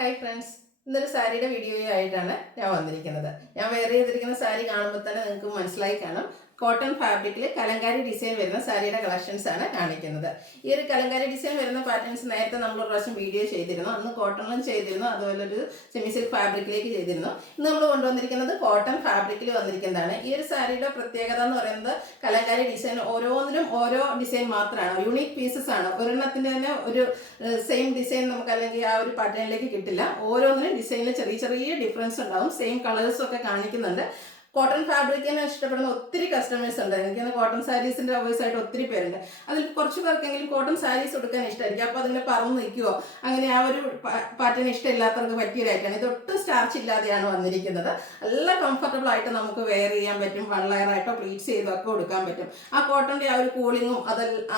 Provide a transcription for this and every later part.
Hi friends, ഇന്നൊരു സാരിയുടെ video ആയിട്ടാണ് ഞാൻ വന്നിരിക്കുന്നത്. ഞാൻ വെയർ ചെയ്തിരിക്കുന്ന സാരി കാണുമ്പോൾ തന്നെ നിങ്ങൾക്ക് മനസ്സിലായി കാണും. കോട്ടൺ ഫാബ്രിക്കിൽ കലങ്കാരി ഡിസൈൻ വരുന്ന സാരിയുടെ കളക്ഷൻസ് ആണ് കാണിക്കുന്നത്. ഈ ഒരു കലങ്കാരി ഡിസൈൻ വരുന്ന പാറ്റേൺസ് നേരത്തെ നമ്മൾ ഒരു പ്രാവശ്യം വീഡിയോ ചെയ്തിരുന്നു. അന്ന് കോട്ടണിലും ചെയ്തിരുന്നു, അതുപോലെ ഒരു സെമി സിൽക്ക് ഫാബ്രിക്കിലേക്ക് ചെയ്തിരുന്നു. ഇന്ന് നമ്മൾ കൊണ്ടുവന്നിരിക്കുന്നത് കോട്ടൺ ഫാബ്രിക്കിൽ വന്നിരിക്കുന്നതാണ്. ഈ ഒരു സാരിയുടെ പ്രത്യേകത എന്ന് പറയുന്നത് കലങ്കാരി ഡിസൈൻ ഓരോന്നിനും ഓരോ ഡിസൈൻ മാത്രമാണ്, യൂണീക് പീസസ് ആണ്. ഒരെണ്ണത്തിൻ്റെ തന്നെ ഒരു സെയിം ഡിസൈൻ നമുക്ക് അല്ലെങ്കിൽ ആ ഒരു പാറ്റേണിലേക്ക് കിട്ടില്ല. ഓരോന്നിനും ഡിസൈനിൽ ചെറിയ ചെറിയ ഡിഫറൻസ് ഉണ്ടാവും. സെയിം കളേഴ്സൊക്കെ കാണിക്കുന്നുണ്ട്. കോട്ടൺ ഫാബ്രിക്കിനെ ഇഷ്ടപ്പെടുന്ന ഒത്തിരി കസ്റ്റമേഴ്സ് ഉണ്ട്. എനിക്കൊന്ന് കോട്ടൺ സാരീസിൻ്റെ ലവേഴ്സ് ആയിട്ട് ഒത്തിരി പേരുണ്ട്. അതിൽ കുറച്ച് പേർക്കെങ്കിലും കോട്ടൺ സാരീസ് എടുക്കാൻ ഇഷ്ടമായിരിക്കും. അപ്പോൾ അതിങ്ങനെ പറന്ന് നിൽക്കുമോ, അങ്ങനെ ആ ഒരു പാറ്റേൺ ഇഷ്ടമില്ലാത്തവർക്ക് പറ്റിയൊരായിട്ടാണ്. ഇതൊട്ടും സ്റ്റാർച്ച് ഇല്ലാതെയാണ് വന്നിരിക്കുന്നത്. നല്ല കംഫർട്ടബിൾ ആയിട്ട് നമുക്ക് വെയർ ചെയ്യാൻ പറ്റും. വൺ ലെയർ ആയിട്ടോ പ്ലീറ്റ്സ് ചെയ്തോ ഒക്കെ കൊടുക്കാൻ പറ്റും. ആ കോട്ടൻ്റെ ആ ഒരു കൂളിങ്ങും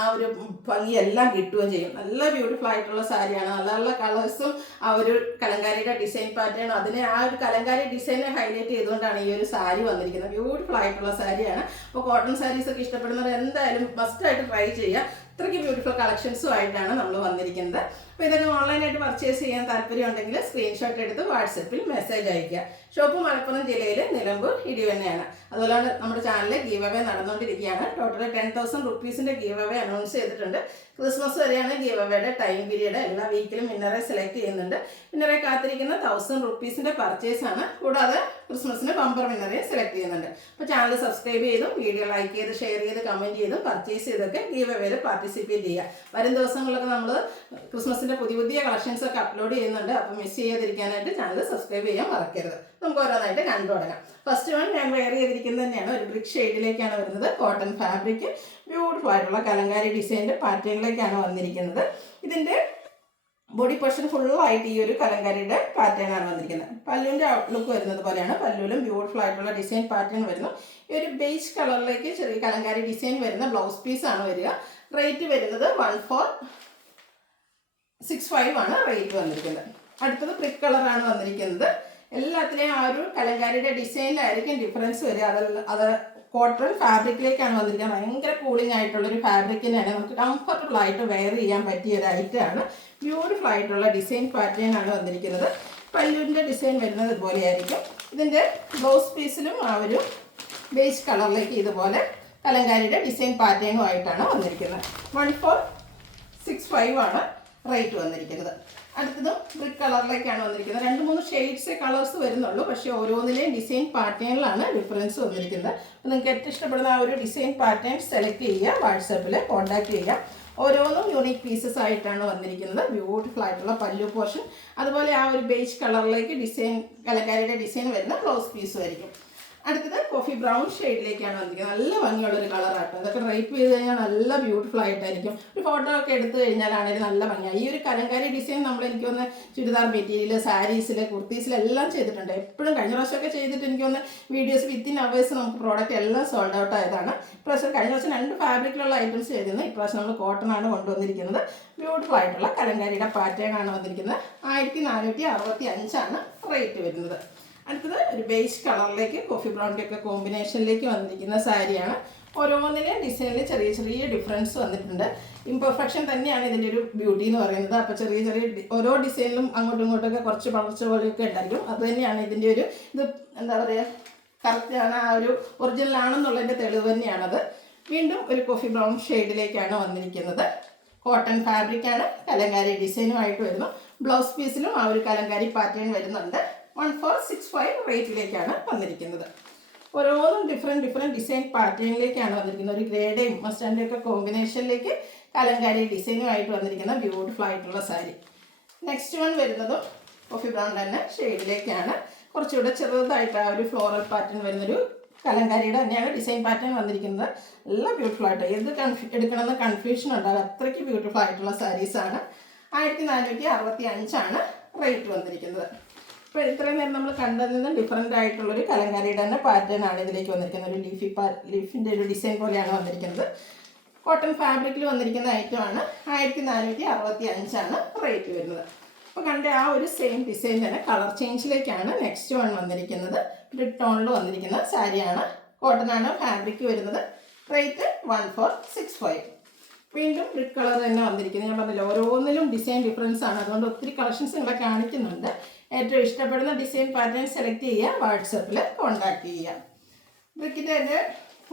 ആ ഒരു ഭംഗിയെല്ലാം കിട്ടുകയും ചെയ്യും. നല്ല ബ്യൂട്ടിഫുൾ ആയിട്ടുള്ള സാരിയാണ്. നല്ല നല്ല കളേഴ്സും ആ ഒരു കലങ്കാരിയുടെ ഡിസൈൻ പാറ്റേൺ, അതിനെ ആ ഒരു കലങ്കാരി ഡിസൈനെ ഹൈലൈറ്റ് ചെയ്തുകൊണ്ടാണ് ഈ ഒരു സാരി വന്നിരിക്കുന്നത്. ബ്യൂട്ടിഫുൾ ആയിട്ടുള്ള സാരിയാണ്. അപ്പോൾ കോട്ടൺ സാരീസ് ഒക്കെ ഇഷ്ടപ്പെടുന്നവർ എന്തായാലും മസ്റ്റായിട്ട് ട്രൈ ചെയ്യുക. അത്രയ്ക്ക് ബ്യൂട്ടിഫുൾ കളക്ഷൻസും ആയിട്ടാണ് നമ്മൾ വന്നിരിക്കുന്നത്. അപ്പോൾ ഇതൊക്കെ ഓൺലൈനായിട്ട് പർച്ചേസ് ചെയ്യാൻ താല്പര്യം ഉണ്ടെങ്കിൽ സ്ക്രീൻഷോട്ട് എടുത്ത് വാട്സപ്പിൽ മെസ്സേജ് അയയ്ക്കുക. ഷോപ്പ് മലപ്പുറം ജില്ലയിൽ നിലമ്പൂർ ഇടിവന്നെയാണ്. അതുപോലെ നമ്മുടെ ചാനലിൽ ഗീവ് അവേ നടന്നുകൊണ്ടിരിക്കുകയാണ്. ടോട്ടൽ 10,000 റുപ്പീസിൻ്റെ ഗീവ് അവേ അനൗൺസ് ചെയ്തിട്ടുണ്ട്. ക്രിസ്മസ് വരെയാണ് ഗീവ് അവേയുടെ ടൈം പീരീഡ്. എല്ലാ വീക്കിലും വിന്നറെ സെലക്ട് ചെയ്യുന്നുണ്ട്. വിന്നറെ കാത്തിരിക്കുന്ന 1,000 റുപ്പീസിൻ്റെ പർച്ചേസാണ്. കൂടാതെ ക്രിസ്മസിന് ബമ്പർ വിന്നറെ സെലക്ട് ചെയ്യുന്നുണ്ട്. അപ്പോൾ ചാനൽ സബ്സ്ക്രൈബ് ചെയ്തും വീഡിയോ ലൈക്ക് ചെയ്ത് ഷെയർ ചെയ്ത് കമൻറ്റ് ചെയ്തും പർച്ചേസ് ചെയ്തൊക്കെ ഗീവ് അവേയിൽ പാർട്ടിസിപ്പേറ്റ് ചെയ്യുക. വരും ദിവസങ്ങളിലൊക്കെ നമ്മൾ ക്രിസ്മസിൻ്റെ പുതിയ പുതിയ കളക്ഷൻസ് ഒക്കെ അപ്ലോഡ് ചെയ്യുന്നുണ്ട്. അപ്പോൾ മിസ് ചെയ്യാതിരിക്കാനായിട്ട് ചാനൽ സബ്സ്ക്രൈബ് ചെയ്യാൻ മറക്കരുത്. നമുക്ക് ഓരോന്നായിട്ട് കണ്ടു തുടങ്ങാം. ഫസ്റ്റ് വൺ ഞാൻ വെയർ ചെയ്തിരിക്കുന്നത് തന്നെയാണ്. ഒരു ബ്രിക്ക് ഷെയ്ഡിലേക്കാണ് വരുന്നത്. കോട്ടൺ ഫാബ്രിക്, ബ്യൂട്ടിഫുൾ ആയിട്ടുള്ള കലങ്കാരി ഡിസൈൻ്റെ പാറ്റേണിലേക്കാണ് വന്നിരിക്കുന്നത്. ഇതിൻ്റെ ബോഡി പോർഷൻ ഫുള്ളായിട്ട് ഈ ഒരു കലങ്കാരിയുടെ പാറ്റേൺ ആണ് വന്നിരിക്കുന്നത്. പല്ലുവിൻ്റെ ഔട്ട്ലുക്ക് വരുന്നത് പോലെയാണ്. പല്ലുവിലും ബ്യൂട്ടിഫുൾ ആയിട്ടുള്ള ഡിസൈൻ പാറ്റേൺ വരുന്നു. ഈ ഒരു ബേജ് കളറിലേക്ക് ചെറിയ കലങ്കാരി ഡിസൈൻ വരുന്ന ബ്ലൗസ് പീസാണ് വരിക. റേറ്റ് വരുന്നത് 1465 ആണ് റേറ്റ് വന്നിരിക്കുന്നത്. അടുത്തത് ബ്രിക്ക് കളറാണ് വന്നിരിക്കുന്നത്. എല്ലാത്തിനെയും ആ ഒരു കലങ്കാരിയുടെ ഡിസൈനിലായിരിക്കും ഡിഫറൻസ് വരിക. അത് കോട്ടൺ ഫാബ്രിക്കിലേക്കാണ് വന്നിരിക്കുന്നത്. ഭയങ്കര കൂളിംഗ് ആയിട്ടുള്ളൊരു ഫാബ്രിക്കിനാണ്. നമുക്ക് കംഫർട്ടബിൾ ആയിട്ട് വെയർ ചെയ്യാൻ പറ്റിയ ഒരു ഐറ്റമാണ്. ബ്യൂട്ടിഫുൾ ആയിട്ടുള്ള ഡിസൈൻ പാറ്റേൺ ആണ് വന്നിരിക്കുന്നത്. പല്ലുവിൻ്റെ ഡിസൈൻ വരുന്നത് ഇതുപോലെയായിരിക്കും. ഇതിൻ്റെ ബ്ലൗസ് പീസിലും ആ ഒരു ബേസ് കളറിലേക്ക് ഇതുപോലെ കലങ്കാരിയുടെ ഡിസൈൻ പാറ്റേണും ആയിട്ടാണ് വന്നിരിക്കുന്നത്. 1465 ആണ് റേറ്റ് വന്നിരിക്കുന്നത്. അടുത്തതും ബ്രിക്ക് കളറിലേക്കാണ് വന്നിരിക്കുന്നത്. 2-3 ഷെയ്ഡ്സ് കളേഴ്സ് വരുന്നുള്ളൂ. പക്ഷേ ഓരോന്നിലെയും ഡിസൈൻ പാറ്റേണിലാണ് ഡിഫറൻസ് വന്നിരിക്കുന്നത്. അപ്പോൾ നിങ്ങൾക്ക് ഏറ്റവും ഇഷ്ടപ്പെടുന്ന ആ ഒരു ഡിസൈൻ പാറ്റേൺ സെലക്ട് ചെയ്യുക, വാട്സാപ്പിൽ കോൺടാക്ട് ചെയ്യുക. ഓരോന്നും യൂണിക് പീസസ് ആയിട്ടാണ് വന്നിരിക്കുന്നത്. ബ്യൂട്ടിഫുൾ ആയിട്ടുള്ള പല്ലു പോർഷൻ, അതുപോലെ ആ ഒരു ബേജ് കളറിലേക്ക് ഡിസൈൻ കലങ്കാരിയുടെ ഡിസൈൻ വരുന്ന ബ്ലൗസ് പീസും ആയിരിക്കും. അടുത്തത് കോഫി ബ്രൗൺ ഷെയ്ഡിലേക്കാണ് വന്നിരിക്കുന്നത്. നല്ല ഭംഗിയുള്ളൊരു കളറാട്ടോ. അതൊക്കെ ഡ്രൈപ്പ് ചെയ്ത് കഴിഞ്ഞാൽ നല്ല ബ്യൂട്ടിഫുൾ ആയിട്ടായിരിക്കും. ഒരു ഫോട്ടോ ഒക്കെ എടുത്തു കഴിഞ്ഞാലാണെങ്കിൽ നല്ല ഭംഗിയാണ്. ഈ ഒരു കലങ്കാരി ഡിസൈൻ നമ്മൾ എനിക്കൊന്ന് ചുരിദാർ മെറ്റീരിയൽ, സാരീസിൽ, കുർത്തീസിലെല്ലാം ചെയ്തിട്ടുണ്ട്. എപ്പോഴും കഴിഞ്ഞ പ്രാവശ്യമൊക്കെ ചെയ്തിട്ട് എനിക്കൊന്ന് വീഡിയോസ് വിത്തിൻ അവേഴ്സ് നമുക്ക് പ്രോഡക്റ്റ് എല്ലാം സോൾഡ് ഔട്ട് ആയതാണ്. ഇപ്രാവശ്യം കഴിഞ്ഞ പ്രാവശ്യം 2 ഫാബ്രിക്കിലുള്ള ഐറ്റംസ് ചെയ്തിരുന്നു. ഇപ്രാവശ്യം നമ്മൾ കോട്ടൺ ആണ് കൊണ്ടുവന്നിരിക്കുന്നത്. ബ്യൂട്ടിഫുൾ ആയിട്ടുള്ള കലങ്കാരിയുടെ പാറ്റേൺ ആണ് വന്നിരിക്കുന്നത്. 1465 ആണ് റേറ്റ് വരുന്നത്. അടുത്തത് ഒരു ബേസ് കളറിലേക്ക് കോഫി ബ്രൗണിൻ്റെ ഒക്കെ കോമ്പിനേഷനിലേക്ക് വന്നിരിക്കുന്ന സാരിയാണ്. ഓരോന്നിനും ഡിസൈനിൽ ചെറിയ ചെറിയ ഡിഫറൻസ് വന്നിട്ടുണ്ട്. ഇംപെർഫെക്ഷൻ തന്നെയാണ് ഇതിൻ്റെ ഒരു ബ്യൂട്ടി എന്ന് പറയുന്നത്. അപ്പോൾ ചെറിയ ചെറിയ ഓരോ ഡിസൈനിലും അങ്ങോട്ടും ഇങ്ങോട്ടൊക്കെ കുറച്ച് വളർച്ച പോലെയൊക്കെ ഉണ്ടായിരിക്കും. അത് തന്നെയാണ് ഇതിൻ്റെ ഒരു ഇത് എന്താ പറയുക, കറക്റ്റാണ്, ആ ഒരു ഒറിജിനൽ ആണെന്നുള്ളതിൻ്റെ തെളിവ് തന്നെയാണത്. വീണ്ടും ഒരു കോഫി ബ്രൗൺ ഷെയ്ഡിലേക്കാണ് വന്നിരിക്കുന്നത്. കോട്ടൺ ഫാബ്രിക്കാണ്, കലങ്കാരി ഡിസൈനുമായിട്ട് വരുന്നു. ബ്ലൗസ് പീസിലും ആ ഒരു കലങ്കാരി പാറ്റേൺ വരുന്നുണ്ട്. 1465 റേറ്റിലേക്കാണ് വന്നിരിക്കുന്നത്. ഓരോന്നും ഡിഫറെൻറ്റ് ഡിസൈൻ പാറ്റേണിലേക്കാണ് വന്നിരിക്കുന്നത്. ഒരു ഗ്രേഡയും മസ്റ്റാൻഡും ഒക്കെ കോമ്പിനേഷനിലേക്ക് കലങ്കാരി ഡിസൈനുമായിട്ട് വന്നിരിക്കുന്ന ബ്യൂട്ടിഫുൾ ആയിട്ടുള്ള സാരി. നെക്സ്റ്റ് വൺ വരുന്നതും കോഫി ബ്രൗൺ തന്നെ ഷെയ്ഡിലേക്കാണ്. കുറച്ചുകൂടെ ചെറുതായിട്ട് ആ ഒരു ഫ്ലോറൽ പാറ്റേൺ വരുന്നൊരു കലങ്കാരിയുടെ തന്നെയാണ് ഡിസൈൻ പാറ്റേൺ വന്നിരിക്കുന്നത്. എല്ലാം ബ്യൂട്ടിഫുൾ ആയിട്ട് ഏത് എടുക്കണമെന്ന് കൺഫ്യൂഷൻ ഉണ്ടാകും. അത്രയ്ക്ക് ബ്യൂട്ടിഫുൾ ആയിട്ടുള്ള സാരീസാണ്. 1465 ആണ് റേറ്റ് വന്നിരിക്കുന്നത്. ഇപ്പോൾ ഇത്രയും നേരം നമ്മൾ കണ്ടതിൽ നിന്ന് ഡിഫറെൻ്റ് ആയിട്ടുള്ളൊരു കലങ്കാരിയുടെ തന്നെ പാറ്റേൺ ആണ് ഇതിലേക്ക് വന്നിരിക്കുന്നത്. ഒരു ലീഫിൻ്റെ ഒരു ഡിസൈൻ പോലെയാണ് വന്നിരിക്കുന്നത്. കോട്ടൺ ഫാബ്രിക്കിൽ വന്നിരിക്കുന്ന ഐറ്റമാണ്. 1465 ആണ് റേറ്റ് വരുന്നത്. അപ്പോൾ കണ്ട ആ ഒരു സെയിം ഡിസൈൻ തന്നെ കളർ ചേഞ്ചിലേക്കാണ് നെക്സ്റ്റ് വൺ വന്നിരിക്കുന്നത്. ബ്രിക്ക് ടോണിൽ വന്നിരിക്കുന്ന സാരിയാണ്. കോട്ടൺ ആണ് ഫാബ്രിക് വരുന്നത്. റേറ്റ് 1465. വീണ്ടും ബ്രിക്ക് കളർ തന്നെ വന്നിരിക്കുന്നത്. ഞാൻ പറഞ്ഞില്ല ഓരോന്നിലും ഡിസൈൻ ഡിഫറൻസ് ആണ്, അതുകൊണ്ട് ഒത്തിരി കളക്ഷൻസ് ഇവിടെ കാണിക്കുന്നുണ്ട്. ഏറ്റവും ഇഷ്ടപ്പെടുന്ന ഡിസൈൻ പാറ്റേൺ സെലക്ട് ചെയ്യുക, വാട്സപ്പിൽ കോൺടാക്ട് ചെയ്യുക. ബ്രിക്കിൻ്റെ തന്നെ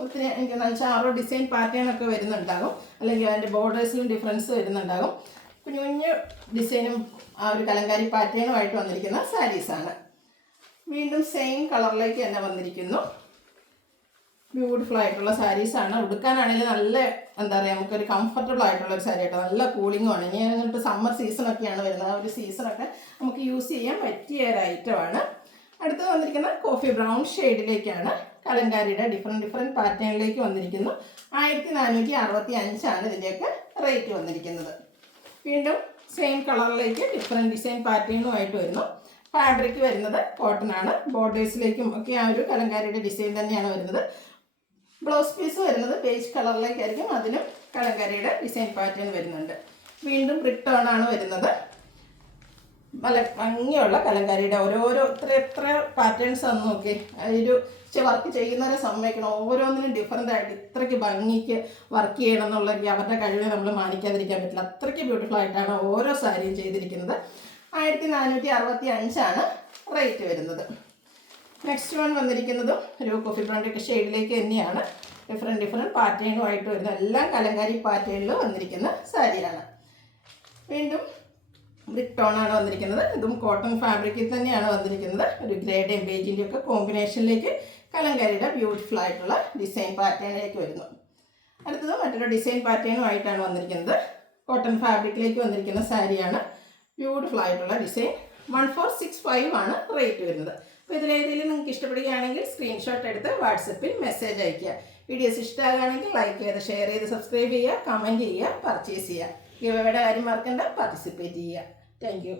ഒത്തിരി എനിക്കെന്ന് വെച്ചാൽ 6 ഡിസൈൻ പാറ്റേൺ ഒക്കെ വരുന്നുണ്ടാകും, അല്ലെങ്കിൽ അതിൻ്റെ ബോർഡേഴ്സിലും ഡിഫറൻസ് വരുന്നുണ്ടാകും. കുഞ്ഞു കുഞ്ഞു ഡിസൈനും ആ ഒരു കലങ്കാരി പാറ്റേണുമായിട്ട് വന്നിരിക്കുന്ന സാരീസാണ്. വീണ്ടും സെയിം കളറിലേക്ക് തന്നെ വന്നിരിക്കുന്നു. ബ്യൂട്ടിഫുൾ ആയിട്ടുള്ള സാരീസാണ്. ഉടുക്കാനാണെങ്കിൽ നല്ല എന്താ പറയുക, നമുക്കൊരു കംഫർട്ടബിൾ ആയിട്ടുള്ള ഒരു സാരി ആയിട്ട് നല്ല കൂളിങ്ങുമാണ്. ഇനി എന്നിട്ട് സമ്മർ സീസണൊക്കെയാണ് വരുന്നത്, ആ ഒരു സീസണൊക്കെ നമുക്ക് യൂസ് ചെയ്യാൻ പറ്റിയ ഒരു ഐറ്റമാണ്. അടുത്ത് വന്നിരിക്കുന്ന കോഫി ബ്രൗൺ ഷെയ്ഡിലേക്കാണ് കലങ്കാരിയുടെ ഡിഫറെൻറ്റ് പാറ്റേണിലേക്ക് വന്നിരിക്കുന്നു. 1465 ഇതിൻ്റെയൊക്കെ റേറ്റ് വന്നിരിക്കുന്നത്. വീണ്ടും സെയിം കളറിലേക്ക് ഡിഫറെൻറ്റ് ഡിസൈൻ പാറ്റേണുമായിട്ട് വരുന്നു. ഫാബ്രിക് വരുന്നത് കോട്ടൺ ആണ്. ബോർഡേഴ്സിലേക്കും ഒക്കെ ആ ഒരു കലങ്കാരിയുടെ ഡിസൈൻ തന്നെയാണ് വരുന്നത്. ബ്ലൗസ് പീസ് വരുന്നത് ബേജ് കളറിലേക്കായിരിക്കും, അതിലും കലങ്കാരിയുടെ ഡിസൈൻ പാറ്റേൺ വരുന്നുണ്ട്. വീണ്ടും ബ്രിക്ക് ടോൺ ആണ് വരുന്നത്. നല്ല ഭംഗിയുള്ള കലങ്കാരിയുടെ ഓരോരോ എത്ര പാറ്റേൺസ് ആണെന്ന് നോക്കി. ഒരു വർക്ക് ചെയ്യുന്നവരെ സമ്മതിക്കണം, ഓരോന്നിനും ഡിഫറൻ്റ് ആയിട്ട് ഇത്രയ്ക്ക് ഭംഗിക്ക് വർക്ക് ചെയ്യണം എന്നുള്ളെങ്കിൽ അവരുടെ കഴിവിനെ നമ്മൾ മാനിക്കാതിരിക്കാൻ പറ്റില്ല. അത്രയ്ക്ക് ബ്യൂട്ടിഫുൾ ആയിട്ടാണ് ഓരോ സാരിയും ചെയ്തിരിക്കുന്നത്. 1465 റേറ്റ് വരുന്നത്. നെക്സ്റ്റ് വൺ വന്നിരിക്കുന്നതും ഒരു കോഫി ബ്രൗണ്ടൊക്കെ ഷെയ്ഡിലേക്ക് തന്നെയാണ്. ഡിഫറെൻറ്റ് പാറ്റേണുമായിട്ട് വരുന്ന എല്ലാം കലങ്കാരി പാറ്റേണിൽ വന്നിരിക്കുന്ന സാരിയാണ്. വീണ്ടും ബ്രിക്ക് ടോൺ ആണ് വന്നിരിക്കുന്നത്. ഇതും കോട്ടൺ ഫാബ്രിക്കിൽ തന്നെയാണ് വന്നിരിക്കുന്നത്. ഒരു ഗ്രേഡേയും ബേജിൻ്റെയും ഒക്കെ കോമ്പിനേഷനിലേക്ക് കലങ്കാരിയുടെ ബ്യൂട്ടിഫുൾ ആയിട്ടുള്ള ഡിസൈൻ പാറ്റേണിലേക്ക് വരുന്നു. അടുത്തത് മറ്റൊരു ഡിസൈൻ പാറ്റേണുമായിട്ടാണ് വന്നിരിക്കുന്നത്. കോട്ടൺ ഫാബ്രിക്കിലേക്ക് വന്നിരിക്കുന്ന സാരിയാണ്. ബ്യൂട്ടിഫുൾ ആയിട്ടുള്ള ഡിസൈൻ. 1465 റേറ്റ് വരുന്നത്. അപ്പോൾ ഇതിലേതെങ്കിലും നിങ്ങൾക്ക് ഇഷ്ടപ്പെടുകയാണെങ്കിൽ സ്ക്രീൻഷോട്ട് എടുത്ത് വാട്സപ്പിൽ മെസ്സേജ് അയയ്ക്കുക. വീഡിയോസ് ഇഷ്ടമാകുകയാണെങ്കിൽ ലൈക്ക് ചെയ്ത് ഷെയർ ചെയ്ത് സബ്സ്ക്രൈബ് ചെയ്യുക, കമൻറ്റ് ചെയ്യുക, പർച്ചേസ് ചെയ്യുക. ഗിവ് അവേയുടെ കാര്യം മറക്കണ്ട, പാർട്ടിസിപ്പേറ്റ് ചെയ്യുക. Thank you.